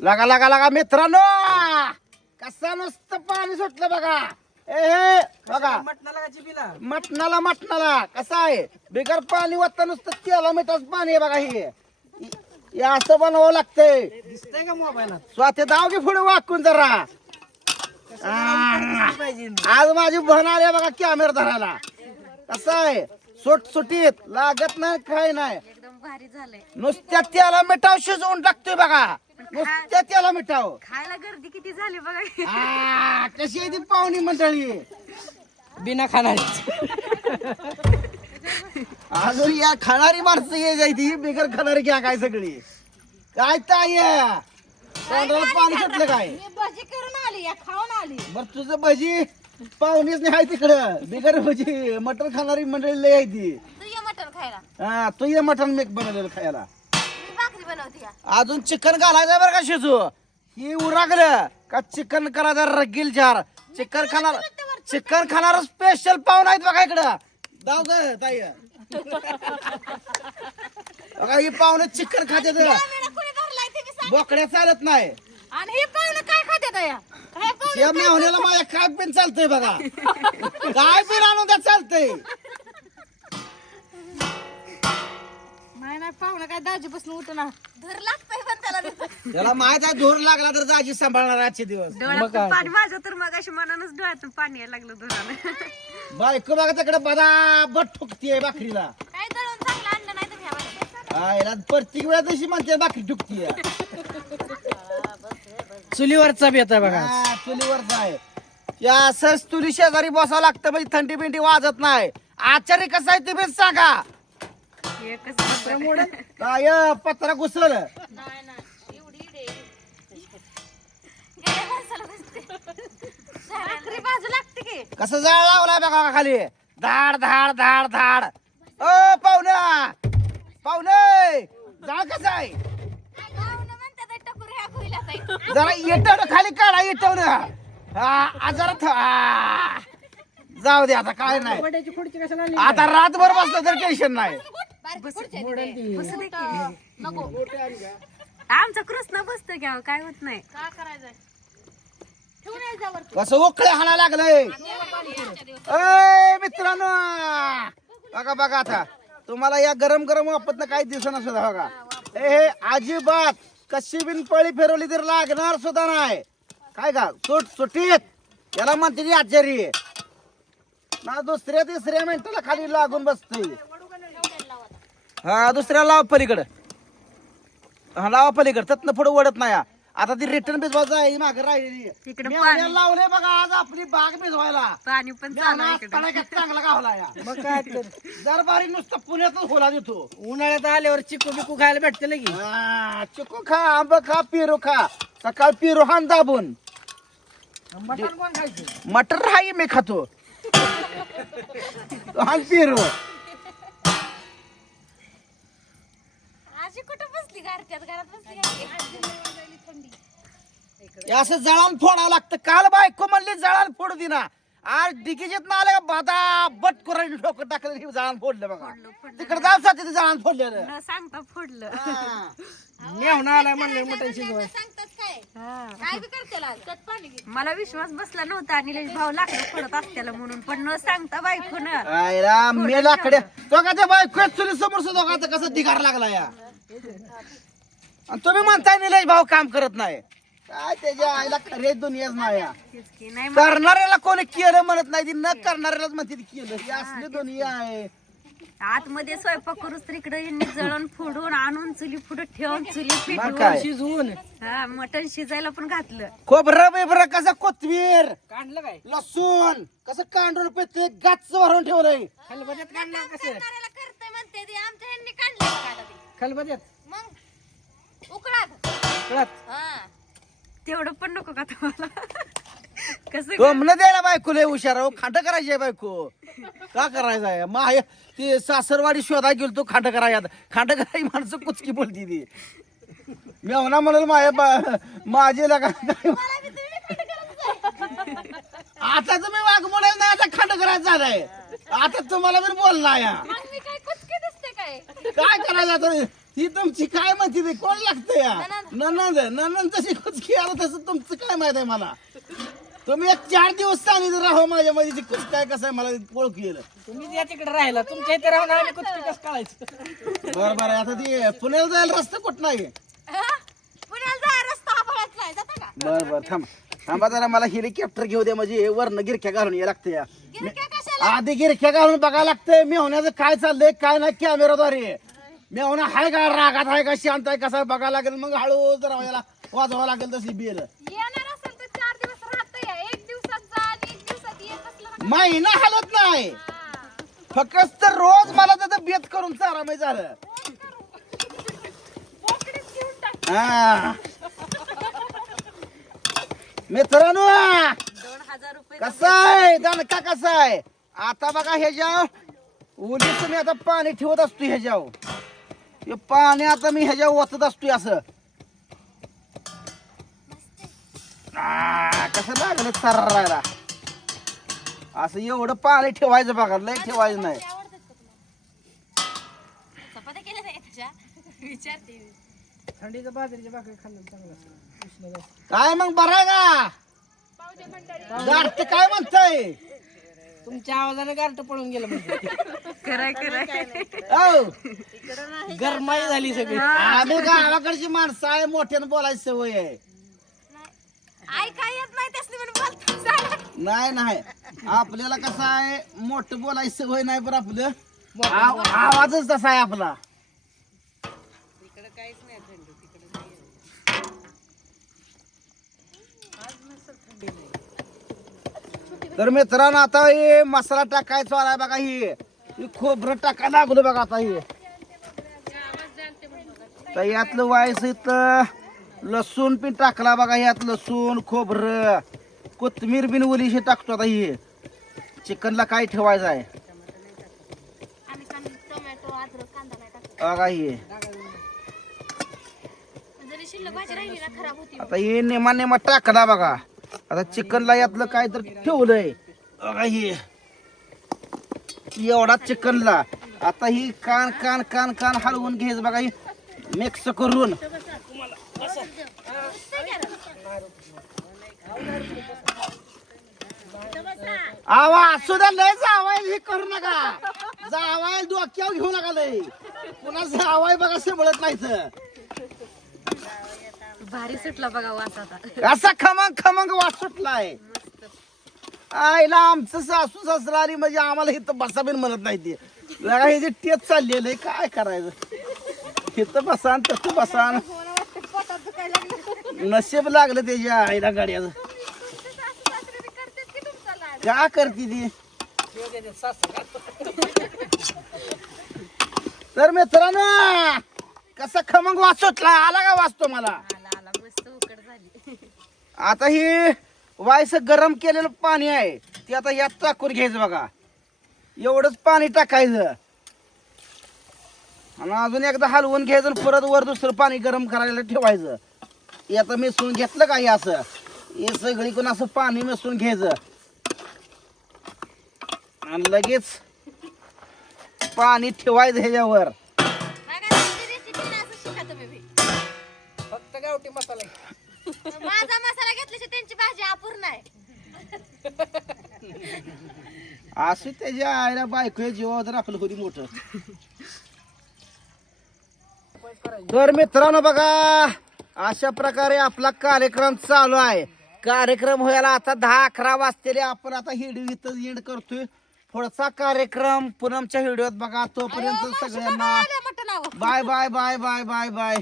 लगा लगा लगा मित्रांनो! कसा नुसतं पाणी सुटलं बघा. ए हे बघा. मटणाला जिबीला मटणाला. मटणाला कसा आहे? बिगर पाणी वाटत नुसतं तेला मिठाच पाणी आहे बघा हे. हे असं बनवावं लागतंय. दिसतंय का मोबाईलात स्वाती दाव की पुढे वाकून जरा. आ, पाहिजे आज माझी बहन आली बघा कॅमेरा धरायला. कसं आहे? सुट सुटीत लागत नाही काय नाही. एकदम भारी झालंय. नुसत्या त्याला मिठाव शिजवून टाकतोय बघा. नुसत्या त्याला मिठाव खायला गर्दी किती झाली बघा. आ, कशी आहे ती पाहुणी मंडळी? बिना खाणारी. अजून या खाणारी माणसं ये जायची बिगर खाणारी घ्या काय सगळी. काय ताय तोंडाला पाणी सुटलं काय? मी भजी करून आली या खाऊन आली. बर तुझं भजी पाहुणीच नाही आहे तिकडं. बिगर भजी मटण खाणारी मंडळी लय आहे ती. तू ये मटण खायला. हा तू ये मटण मेक बनवलेलं खायला. बनवते अजून चिकन घालायचं बरं का शिजू. ही उरागलं का चिकन करायचं रगील जार. चिकन खाणार चिकन खाणार स्पेशल पाहुणा आहेत बघा इकडं. ग ताई. बघा ही पाहुणे चिकन खाते कोणी धरलाय ते मी सांग बोकड्या चालत नाही. आणि हे पाहुणं काय खाते या काय पाहुणं या मेहण्याला माझ्या काय पण चालतंय बघा. काय पण आणून द्या चालतंय. नाही नाही पाहुणं काय दाजी बसून उठ ना धर लागतंय पण त्याला त्याला माहीत आहे धोर लागला तर जाजी सांभाळणार आजचे दिवस. डोळ्यातून पाणी माझं तर मग अशी मनानच डोळ्यातून पाणी यायला लागलं धुरानं. बायको बघा तिकडे बदाबट ठुकतीये भाकरीला. काय दळून चांगलं आणलं नाही तर घ्या आयला प्रत्येक वेळा तशी म्हणते भाकरी ठुकतीये. चुलीवरचा बेत आहे बघा. हा, चुलीवरच आहे. या असंच तुली शेजारी बसावं लागतं म्हणजे थंडी बिंडी वाजत नाही. आचार्य कसं आहे ते बी सांगा. एकच नंबर. काय पत्रा घुसल नाही नाही एवढी इडे. गेल्या माणसाला बसते. भाकरी बाजू लागते की कसं जाळ लावलाय बघा खाली धाड धाड धाड धाड ओ पाहुणा पाहुणे जाळ कसं आहे पाहुणं म्हणतात आहे, टकोर ह्या खोईला जाईल. जरा येटवणं खाली काढा येटवणं हा जरा थ- आ. जाऊ दे आता काय नाही वड्याची खुर्ची कशाला आणली? आता रातभर बसलं तर टेन्शन नाही बसू दे की. नको. आमचा कृष्ण बसतो घ्या काय होत नाही. काय करायचंय? ठेवून यायचा वरती. कसं उकळे हाणा लागलंय? अय मित्रांनो. बघा बघा आता. तुम्हाला या गरम गरम वापरत काही दिसणार सुद्धा बघा. ए हे अजिबात कशी बिन पळी फिरवली तर लागणार सुद्धा नाही. काय का सुट सुटीत. याला म्हणते ती आचारी. ना दुसऱ्या तिसऱ्या मिनिटाला खाली लागून बसते. हा दुसऱ्या लाव पलीकडं. हा लावा पलीकडं. त्यातनं पुढे ओढत नाही हा. आता ती रिटर्न भिजवायचं आहे मागे राहिलेली इकडं. आल्या लावले बघा आज आपली बाग भिजवायला. पाणी पण मी चालू आहे आज इकडं. तडाख्यात चांगला गावला या. मग काय तर. दरबारी नुसतं पुण्यातच होला देतो उन्हाळ्यात आल्यावर चिकू बिकू खायला भेटते की हा, चिकू खा आंब खा पेरू खा. सकाळ पेरू हान दाबून. मटण कोण खायचं? मटर हाही मी खातो. हान पेरू. आजी कुठं बसली घरच्यात? घरात बसली थंडी. असं जळान फोडावं लागतं. काल बायको म्हणली जळान फोडू दिना आज डिकीजीत ना आलं का बादा बट करून डोकं टाकलं जळान फोडलं बघा. फोडलं. तिकडे जाऊ ते जळान फोडलेलं. न सांगता फोडलं. हा. मेहून आलाय म्हणले मटण शिजवाय सांगतात काय? काय बी करते मला विश्वास बसला नव्हता निलेश भाऊ लाकडं फोडत असत्याला म्हणून. पण न सांगता बायकोन आयला मेलाकडे. तो का त्या बायको चुली समोर सुद्धा का कसा धिगार लागला या? आणि तुम्ही म्हणताय निलेश भाऊ काम करत नाही. काय त्याच्या आईला खरे दुनियाच नाही. या. नाही करणाऱ्याला कोणी केलं म्हणत नाही ती न करणाऱ्यालाच म्हणते ती केलं. ही असली दुनिया आहे. आतमध्ये स्वयंपाक करूच तर इकडे यांनी जळण फोडून आणून चुली पुढे ठेवून चुली मग पेटवून काय? शिजवून. हा मटण शिजायला पण घातलं. खोबरं बिबर कसं कोथमीर काढलं काय? लसूण कसं कांडून पेते गाच भरून ठेवलंय. कसं? करतंय म्हणते ते आमच्या ह्यांनी काढलं खलबत्यात मग? उकळात. कळत हा. तेवढं पण नको का तुम्हाला? कसं गमन द्यायला बायको लय हुशार हो खांड करायची आहे बायको. का करायचं आहे? माय ती सासरवाडी शोधा गेलो तो खांड करायला. खांड करायची माणसं कुचकी बोलती ती. मी म्हणा म्हणाल माझ्या बा- माझे लगा आता तुम्ही वाघ म्हणाल नाही आता खांड करायचं झालंय. आता तुम्हाला या मी काय कुचके दिसते काय करायचं आता? ही तुमची काय म्हणते ते? कोण लागतं या ननंद ननंद तशी कुचकी आलं तसं तुमचं काय माहीत आहे मला? तुम्ही एक चार दिवस सांगितलं राहो माझ्या मध्ये ती कुच काय कसं आहे मला ओळखू येईल तुम्ही या तिकडे राहिला. तुमच्या इथे राहून आम्ही कुठे कसं काढायचं बरं बरं. आता ती पुण्याला जायला रस्ता कुठं नाही पुण्याला रस्ता जाता का? बरं बरं. थांब. थांबा जरा. मला हेलिकॉप्टर घेऊ दे. म्हणजे वरनं गिरख्या घालून ये लागते या. गिरक्या कशाला? आधी गिरख्या घालून बघायला लागतंय. मी होण्याचं काय चाललंय काय नाही कॅमेराद्वारे मी होणं हाय का रागात आहे का शांत आहे कसं बघायला लागेल. मग हळू जरा याला वाजवा लागेल तशी बेल येणार असेल तर चार दिवस राहता या एक दिवसात जा आणि एक दिवसात येत असलं ना महिना हलत नाही. फक्त रोज मला त्याचं बेत करून चारा मी झालं हा. मित्रांनो कसा आहे? दणका कसा आहे? आता बघा ह्याच्या उलीच मी आता पाणी ठेवत असतो ह्याच्यावर हे पाणी आता मी ह्याच्या ओतत असतोय असं. आ, कसं लागलं सररायला असं एवढं पाणी ठेवायचं बघा लय ठेवायचं नाही. चपात्या केल्या नाही त्याच्या विचारते मी. थंडीचं बाजरीच्या भाकरी खाल्लं चांगलं असतं. उष्ण जास्त. काय मग बरं आहे का? गाठ काय म्हणतंय? तुमच्या आवाजाने गारट पळून गेलं म्हणजे. कराय कराय औ गरमाई झाली सगळी. आम्ही गावाकडची माणसं आहे मोठ्यानं बोलायची सवय आहे. येत नाही त्यासनी म्हणून बोलतो सांगा. नाही नाही. आपल्याला कसं आहे मोठं बोलायची सवय नाही पण आपलं. आव- आवाजच तसा आहे आपला. तर मित्रांनो आता हे मसाला टाकायचा आलाय बघा ही. खोबरं टाकायला लागलो बघा आता ही. तर यातलं वायस इथं लसूण पण टाकला बघा यात लसूण खोबरं. कोथमीर बिन ओलीशी टाकतो आता ही. चिकनला काय ठेवायचं आहे? बघा ही. आता हे नेमा नेमा टाकला बघा. आता चिकनला यातलं काय तर ठेवलंय. एवढा चिकनला. आता ही कान कान कान कान हलवून घ्यायचं बघा ही. मिक्स करून. आवाज असू द्या लय जावाय हे करू नका. जावाय डोक्यावर घेऊ नका लय. पुन्हा जावाय बघा सेमळत नाही तर भारी सुटला बघा वास आता. असा खमंग खमंग वास सुटलाय. आईला आमचं सासू सासरा आली म्हणजे आम्हाला इथं बसा बिन म्हणत नाही ते. लगा हे जे टेच चाललेलं आहे काय करायचं? इथं बसान तसं बसान नशीब लागलं त्याच्या आईला गाड्याचं. का करते ती? तर मित्रांनो कसा खमंग वास सुटला आला का वाचतो मला आला आला मस्त उकड झाली आता ही वायस गरम केलेलं पाणी आहे. ते आता यात टाकून घ्यायचं बघा. एवढंच पाणी टाकायचं. आणि अजून एकदा हलवून घ्यायचं आणि परत वर दुसरं पाणी गरम करायला ठेवायचं. हे आता मिसळून घेतलं का हे असं? हे सगळीकडून असं पाणी मिसळून घ्यायचं. आणि लगेच पाणी ठेवायचं ह्याच्यावर. फक्त गावठी मसाला. माझा मसाला घेतल्याशिवाय त्यांची भाजी अपूर्ण आहे. असं त्याच्या आईला बायको जीवावर आपलं होती मोठं. तर मित्रांनो बघा अशा प्रकारे आपला कार्यक्रम चालू आहे. कार्यक्रम व्हायला आता दहा अकरा वाजतेले. आपण आता हिडिओ इथं एंड करतोय. पुढचा कार्यक्रम पूनमच्या व्हिडिओत बघा. तोपर्यंत सगळ्यांना bye bye bye bye bye bye.